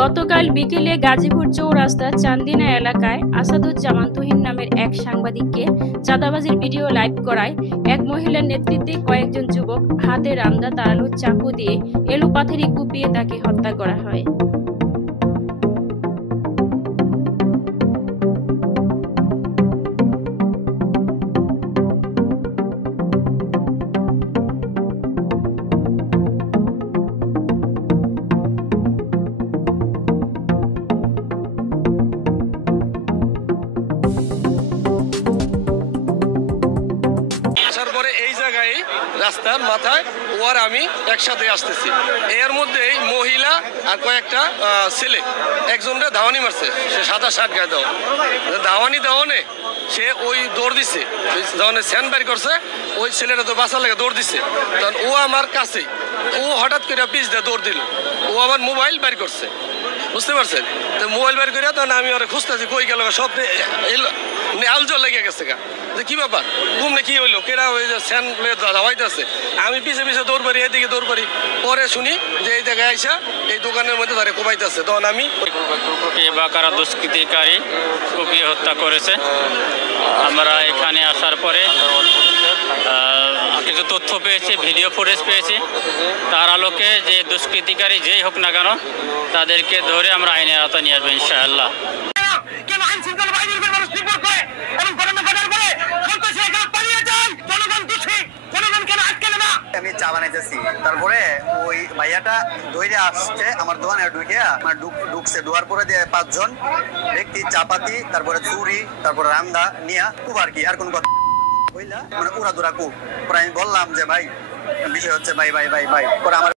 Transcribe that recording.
গতকাল বিকেলে গাজীপুর চৌরাস্তা চান্দিনা এলাকায় আসাদুজ্জামান তুহিন নামের এক সাংবাদিককে চাঁদাবাজির ভিডিও লাইভ করায় এক মহিলার নেতৃত্বে কয়েকজন যুবক হাতে রামদা তাড়ালো চাকু দিয়ে এলোপাথারি কুপিয়ে তাকে হত্যা করা হয়। এই জায়গায় রাস্তার মাথায় ও আর আমি একসাথে আসতেছি, এর মধ্যে মহিলা আর কয়েকটা ছেলে একজনটা ধাওয়ানি মারছে, সে সাদা শার্ট গায়ে ধাওয়ানি দেওয়ানে সে ওই দৌড় দিচ্ছে, যখন স্যান বাইর করছে ওই ছেলেটা তো বাঁচার লাগে দৌড় দিচ্ছে, তখন ও আমার কাছেই ও হঠাৎ করে পিছ দিয়ে দৌড় দিল, ও আবার মোবাইল বাইর করছে, বুঝতে পারছেন? তো মোবাইল বের করে তখন আমি ওরা খুঁজতেছি কই গেল, সব আলজল লেগে গেছে গা, যে কি ব্যাপার ঘুমনে কি হইলো, কেরা ওই যে স্যান ধাওয়াইতেছে, আমি পিছে পিছে দৌড় পারি, এদিকে দৌড় পারি, পরে শুনি যে এই জায়গায় আইসা এই দোকানের মধ্যে তারা কোবাইতেছে, তখন আমি বা কারা দুষ্কৃতিকারী কুপিয়ে হত্যা করেছে। আমরা এখানে আসার পরে কিছু তথ্য পেয়েছি, ভিডিও ফুটেজ পেয়েছি, তার আলোকে যে দুষ্কৃতিকারী যেই হোক না কেন তাদেরকে ধরে আমরা আইনের আওতায় নিয়ে আসবো ইনশাআল্লাহ। আমি চা বানাইতেছি, তারপরে ওই ভাইয়াটা ধরে আসছে আমার দোকানে ঢুকছে, ঢোকার পরে দিয়ে 5 জন ব্যক্তি চাপাতি, তারপরে চুরি, তারপরে রান্দা নিয়া খুব আর কি, আর কোন কথা হইলা মানে উড়া দুরা খুব। পরে আমি বললাম যে ভাই বিষয় হচ্ছে ভাই ভাই ভাই ভাই, পরে আমার